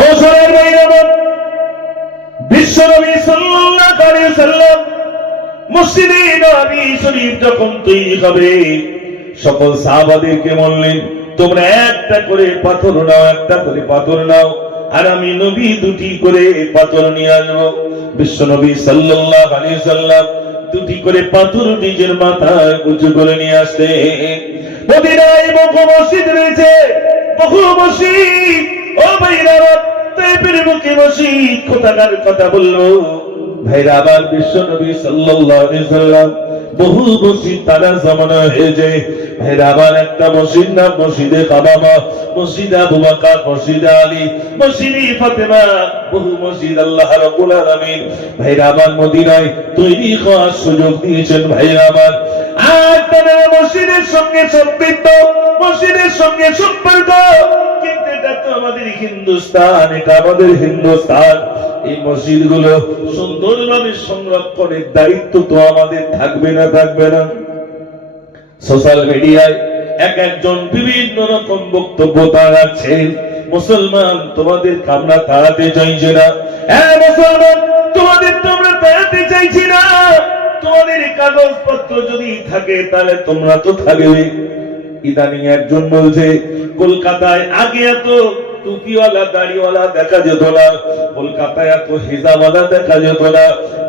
ও সোনার ভাইরা, বিশ্বনবী সাল্লাল্লাহু আলাইহি ওয়াসাল্লাম মসজিদে নববী শরীফ যখন তৈরি হবে, সকল সাহাবাদেরকে বললেন, তোমরা একটা করে পাথর নাও, একটা করে পাথর নাও, আর আমি নবী দুটি করে পাথর নিয়ে আসবো। বিশ্বনবী সাল্লাল্লাহু আলাইহি ওয়াসাল্লাম দুটি করে পাথর নিজের মাথায় উঁচু করে নিয়ে আসতে। মদিনায় বহু মসজিদ রয়েছে, বহু মসজিদ। ও ভাইরা, তাইফের মুখে মসজিদ কোথাকার কথা বললো ভাইরা। আবার বিশ্বনবী সাল্লাল্লাহু আলাইহি ওয়াসাল্লাম বহু মসজিদ তারা জামানা হয়েছে ভাইরা। আবার একটা মসজিদ নাম মসজিদে কাবাবা, মসজিদে আবু বকর, মসজিদে আলী, মসজিদে ফাতেমা, বহু মসজিদ আল্লাহ রাব্বুল আলামিন ভাইরা আবার মদিনায় তৈরি হওয়ার সুযোগ দিয়েছেন ভাইরা আমার। আর তারা মসজিদের সঙ্গে সম্পৃক্ত, মসজিদের সঙ্গে সম্পর্ক, কিন্তু এটা তো আমাদের হিন্দুস্তান, এটা আমাদের হিন্দুস্তান। এই মসজিদগুলো সুন্দরভাবে সংরক্ষণের দায়িত্ব তো আমাদের থাকবে না, থাকবে না? সোশ্যাল মিডিয়ায় এক একজন বিভিন্ন রকম বক্তব্য তাড়াচ্ছেন। মুসলমান, তোমাদের আমরা তাড়াতে চাইছি না। হ্যাঁ মুসলমান, তোমাদের তোমরা তাড়াতে চাইছি না। তোমাদের কাগজপত্র যদি থাকে তাহলে তোমরা তো থাকবে। ইদানিং একজন বলছে, কলকাতায় আগে এত টুপিওয়ালা দাড়িওয়ালা দেখা যেত না, কলকাতায় এত হিজাবওয়ালা দেখা যেত না,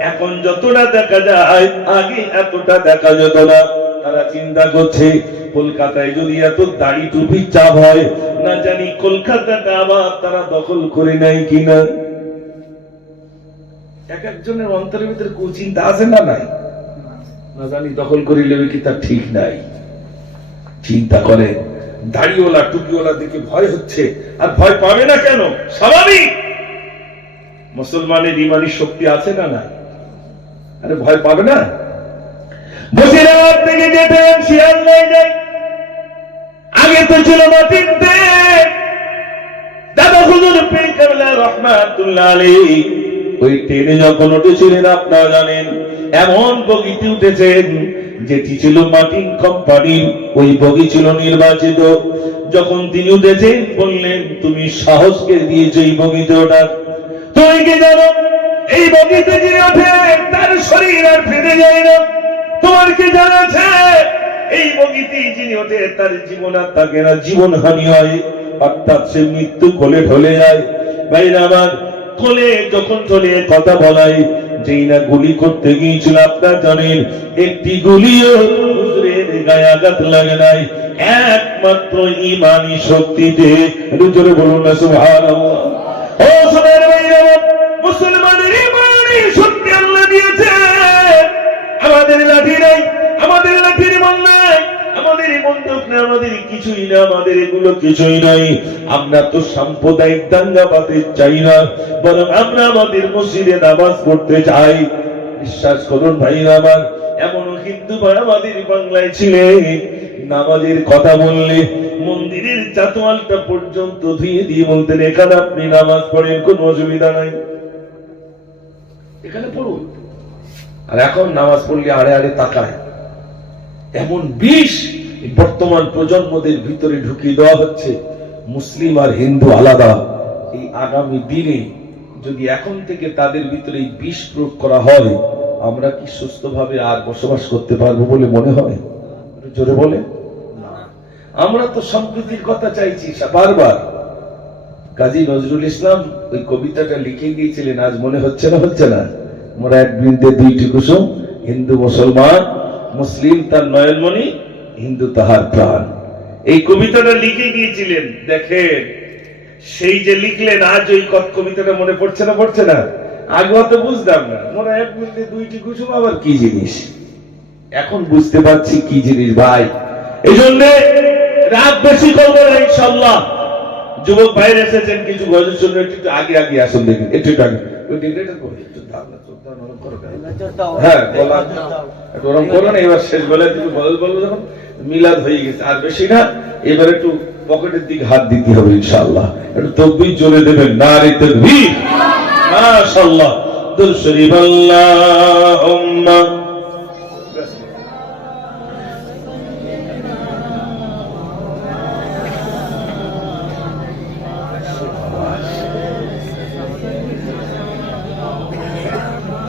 এখন যতটা দেখা যায় আগে এতটা দেখা যেত না। তারা চিন্তা করছে, কলকাতায় যদি এত দাড়ি টুপি চাপ হয়, না জানি কলকাতাটা আবার তারা দখল করে নেয় কিনা। এক একজনের অন্তরের ভিতরে কুচিন্তা আছে না নাই, না জানি দখল করে নেবে কি তার ঠিক নাই। চিন্তা করে, দাড়িওয়ালা টুপিওয়ালা দিকে ভয় হচ্ছে, আর ভয় পাবে না কেন? স্বাভাবিক। মুসলমানের ইমানি শক্তি আছে না নাই? আরে ভয় পাবে না? বসিরহাট থেকে যেতেন শিয়ালদায় যাই, আগে তো ছিল মাটিতে। দাদা হুজুর পীর কেবলা রহমাতুল্লাহ আলাইহি ওই ট্রেনে যখন উঠেছিলেন, আপনারা জানেন এমন বগিতে উঠেছেন যেটি ছিল মার্টিন কোম্পানির, ওই বগি ছিল নির্বাচিত। যখন তিনি উঠেছেন বললেন, তুমি সাহসকে দিয়েছো এই বগিতে ওঠার। তুমি কি জানো এই বগিতে যে ওঠে তার শরীর আর ফিরে যায় না? তোমার কি জানা আছে এই বগিতে যিনি ওঠে তার জীবন আর থাকে না, জীবন হানি হয়, অর্থাৎ সে মৃত্যু কোলে ঢলে যায়। ভাইরা আমার, কোলে যখন চলে কথা বলাই, যেই না গুলি করতে গিয়েছিল, আপনারা জানেন একটি গুলিও হুজুরের গায়ে আঘাত লাগে নাই, একমাত্র ইমানি শক্তিতে। একটু জোরে বলুন না সুবহানাল্লাহ। ও সোনার ভাইরা, মুসলমানের ইমানি শক্তি আল্লাহ দিয়েছে। আমাদের লাঠি নাই, আমাদের লাঠির মন নাই, আমাদের বন্দুক না, আমাদের কিছুই না, আমাদের এগুলো কিছুই নাই। আমরা তো সাম্প্রদায়িক দাঙ্গা বাঁধতে চাই না, বরং আমরা আমাদের মসজিদে নামাজ পড়তে চাই। বিশ্বাস করুন ভাইরা আমার, এমন হিন্দু ভাই আমাদের বাংলায় ছিলেন, নামাজের কথা বললে মন্দিরের চাতওয়ালটা পর্যন্ত ধুয়ে দিয়ে বলতেন, এখানে আপনি নামাজ পড়েন, কোনো অসুবিধা নাই, এখানে পড়ুন। আর এখন নামাজ পড়লে আড়ে আড়ে তাকায়। এমন বিষ বর্তমান প্রজন্মদের ভিতরে ঢুকিয়ে দেওয়া হচ্ছে, মুসলিম আর হিন্দু আলাদা। এই আগামী দিনে যদি এখন থেকে তাদের ভিতরে এই বিষ প্রয়োগ করা হয়, আমরা কি সুস্থভাবে আর বসবাস করতে পারবো বলে মনে হয়? জোরে বলে। আমরা তো সম্প্রীতির কথা চাইছি বারবার। কাজী নজরুল ইসলাম ওই কবিতাটা লিখে গিয়েছিলেন, আজ মনে হচ্ছে না? হচ্ছে না? মোরা এক বৃন্দে দুইটি কুসুম, হিন্দু মুসলমান, মুসলিম তার নয়নমণি, হিন্দু তাহার প্রাণ। এই কবিতাটা লিখে গিয়েছিলেন। দেখেন, সেই যে লিখলেন, আজ ওই কবিতাটা মনে পড়ছে না? পড়ছে না? আগে তো বুঝতাম না, মোরা এক বৃন্দে দুইটি কুসুম আবার কি জিনিস, এখন বুঝতে পারছি কি জিনিস ভাই। এই জন্য রাত বেশি করবো না ইনশাল্লাহ। যুবক ভাইরা এসেছেন, কিছু গজল শুনবে, একটু আগে আগে আসুন, দেখুন একটু আগে। হ্যাঁ, গরম করো না। এবার শেষ বেলায় তুমি গজল বলবো, যখন মিলাদ হয়ে গেছে আর বেশি না, এবার একটু পকেটের দিকে হাত দিতে হবে ইনশাআল্লাহ। একটু তাকবীর জোরে দেবেন, নারে তাকবীর, মাশাআল্লাহ। দুরূদ শরীফ আল্লাহুম্মা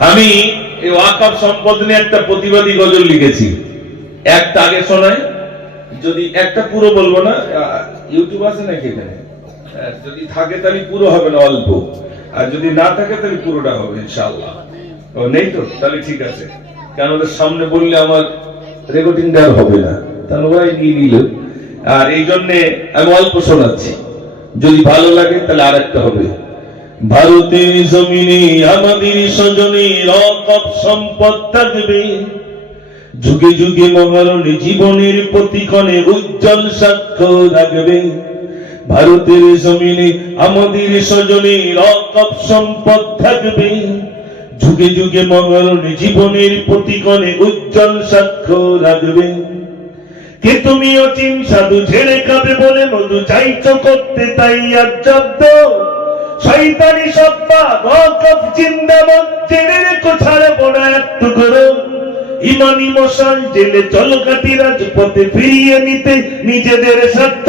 আমি এই ওয়াকফ সম্পদ নিয়ে একটা প্রতিবাদী গজল লিখেছি, একটা আগে শোনাই, যদি একটা পুরো বলবো না, ইউটিউব আছে নাকি এখানে, যদি থাকে তাহলে পুরো হবে না, অল্প, আর যদি না থাকে তাহলে পুরোটা হবে ইনশাআল্লাহ। ও নেই তো, তাহলে ঠিক আছে, কারণ ওদের সামনে বললে আমার রেকর্ডিং দেওয়ার হবে না, তাহলে ওরাই নিয়ে নিল, আর এই জন্য আমি অল্প শোনাচ্ছি, যদি ভালো লাগে তাহলে আর একটা হবে। ভারতের জমিনে আমাদের স্বজনের অকপ সম্পদ থাকবে, যুগে যুগে মহারণে জীবনের প্রতিক্ষণে উজ্জ্বল সাক্ষ্য রাখবে। ভারতের জমিনে আমাদের স্বজনের অকপ সম্পদ থাকবে, যুগে যুগে মহারণে জীবনের প্রতিক্ষণে উজ্জ্বল সাক্ষ্য রাখবে। কে তুমি অচিন সাধু ঝেড়ে খাবে বলে মধু চাইছো করতে, তাই আর জব্দ শয়তানি সত্তা ওয়াকফ জিন্দাবাদ, জেনে রেখো ছাড়বো না একটু করো। ইমানি মশাল জেলে চল কাটি রাজপথে ফিরিয়ে নিতে নিজেদের স্বার্থ।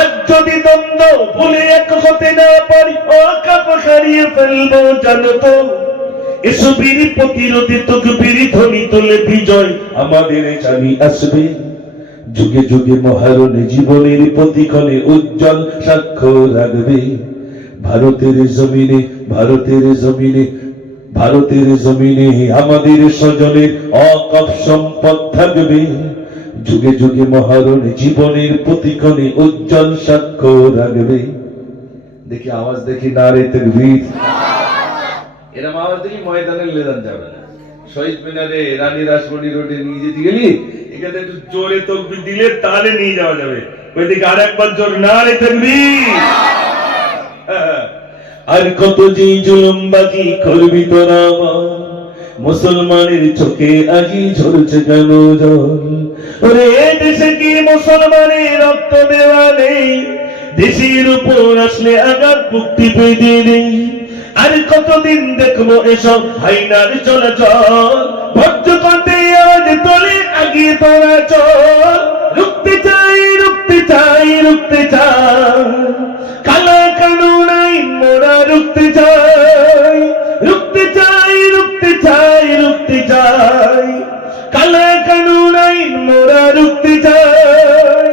আজ যদি দ্বন্দ্ব ভুলে এক হতে না পারি, ওয়াকফ হারিয়ে ফেলবো জানো তো। এসো বীর প্রতিরোধে তকবীর ধ্বনি তোলে, বিজয় আমাদের জানি আসবে। যুগে যুগে মহারণে জীবনের প্রতিক্ষণে উজ্জ্বল সাক্ষ্য রাখবে। ভারতের জমিনে, ভারতের জমিনে, ভারতের জমিনে আমাদের স্বজনের অকপ সম্পদ থাকবে, যুগে যুগে মহারণে জীবনের প্রতিক্ষণে উজ্জ্বল সাক্ষ্য রাখবে। দেখি আওয়াজ, দেখি নারে তাকবীর। এরম আওয়াজ দেখি ময়দানে লেদান যাবে না। শহীদ মিনারে, রানী রাসমণি রোডে নিয়ে যেতে গেলি, এখানে একটু জোরে তাকবীর দিলে তাহলে নিয়ে যাওয়া যাবে। ওইদিকে আর একবার জোর নারে তাকবীর। আর কত যে জুলুমবাজি করবি তোরা, মুসলমানের চোখে আজি ঝরছে কেন জল। ওরে দেশে কি মুসলমানের রক্ত দেওয়া নেই, দেশের উপর আসলে আঘাত মুক্তি পেয়ে নেই। আর কতদিন দেখবো এসব হাইনার চলাচল, ভদ্র কণ্ঠে আজ তোলে আগিয়ে তোরা চল। রুখতে চাই, রুখতে চাই, রুখতে চাই, কালা কানুন আইন মোরা রুখতে চাই। রুখতে চাই, রুখতে চাই, রুখতে চাই, কালা কানুন আইন মোরা রুখতে চাই।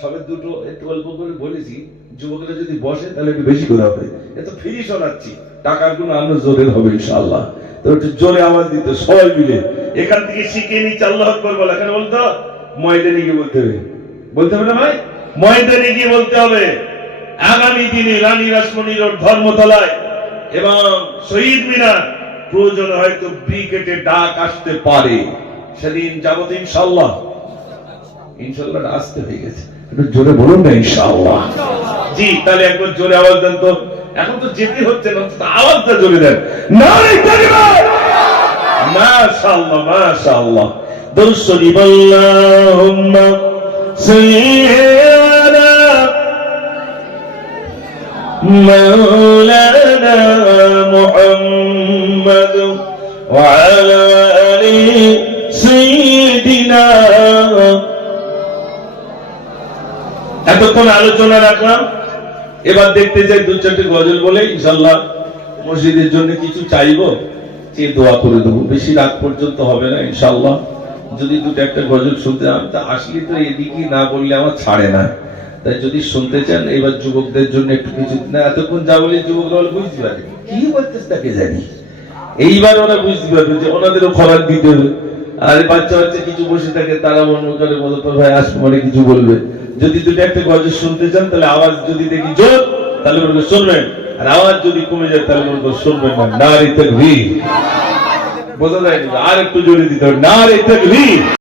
সবে দুটো একটু অল্প করে বলেছি, যুবকরা যদি বসে তাহলে একটু বেশি করে হবে। এত ফ্রি শোনাচ্ছি, টাকার কোনো আলো জোরের হবে ইনশাআল্লাহ। তো একটু জোরে আওয়াজ দিতে সবাই মিলে, এখান থেকে শিখে নিচ্ছে আল্লাহু আকবার বলা। এখানে বলতো ময়দানে গিয়ে বলতে হবে, বলতে হবে না ভাই, ময়দানে গিয়ে বলতে হবে। আগামী দিনে রানী রাসমণি রোড, ধর্মতলায় এবং শহীদ মিনার, প্রয়োজন হয়তো ব্রিগেডে ডাক আসতে পারে, সেদিন যাবত ইনশাআল্লাহ। ইনশাআল্লাহ আসতে হয়ে গেছে, একটু জোরে বলুন না ইনশাআল্লাহ। জি, তাহলে একবার জোরে আওয়াজ দেন তো। এখন তো যেতে হচ্ছে না, আওয়াজটা জোরে দেন। নারে তাকবীর, মাশাআল্লাহ মাশাআল্লাহ। দরুদ শরীফ, আল্লাহুম্মা সাল্লি মাওলানা মুহাম্মদ ওয়া আলা আলি সাইয়্যিদিনা। এতক্ষণ আলোচনা রাখলাম, এবার দেখতে যাই দু চারটে গজল বলে ইনশাআল্লাহ মসজিদের জন্য কিছু চাইবো, চেয়ে দোয়া করে দেবো। বেশি রাত পর্যন্ত হবে না ইনশাআল্লাহ। যদি দুটো একটা গজল শুনতে, আমি তো আসলে তো এদিকে না বললে আমার ছাড়ে না, তাই যদি শুনতে চান এবার যুবকদের জন্য একটু কিছু না। এতক্ষণ যা বলি যুবকরা বলে বুঝতে পারে কি বলতেছে তাকে জানি, এইবার ওরা বুঝতে পারবে যে ওনাদেরও খবর দিতে হবে। আর বাচ্চা বাচ্চা কিছু বসে থাকে, তারা মনে করে বলতো ভাই আসবো মানে কিছু বলবে। যদি দুটো একটা গজল শুনতে চান তাহলে আওয়াজ যদি দেখি জোর তাহলে বলবে শুনবেন, আর আওয়াজ যদি কমে যায় তাহলে বলবো শুনবেন না। নারে তাকবীর, বোঝা যায় না, আর একটু জোরে দিতে হবে, নারে তাকবীর।